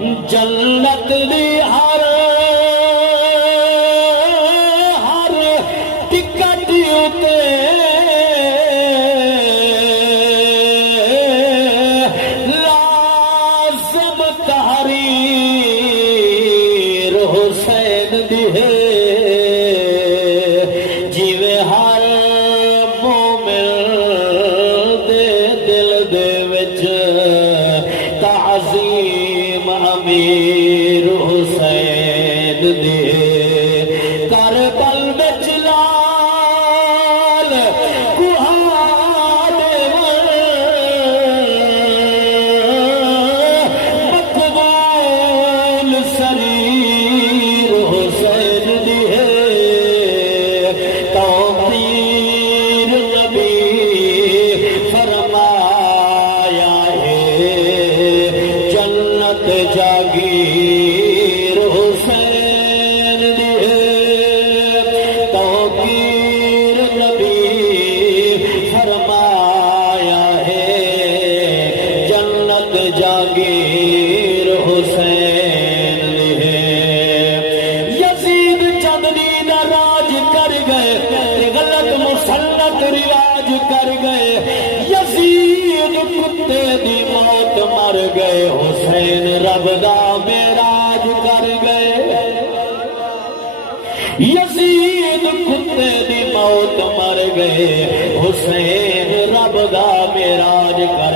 جنت دی ہر ٹکٹ اتے لازم تحریر حسین دی ہے جیوے ہر مومن دے دل دے وچ تعظیم امیر حسین دے کربل وچ لال کوہاڑ مقبول سریر حسین دی توقیر نبی فرمایا ہے جنت جاگیر حسین دی توقیر نبی فرمایا ہے جنت جاگیر حسین دی یزید چندنی دا راج کر گئے غلط مسلط رواج کر گئے یزید کتے دی موت مر گئے حسین رب دا معراج کر گئے یزید کتے دی موت مر گئے حسین رب دا معراج کر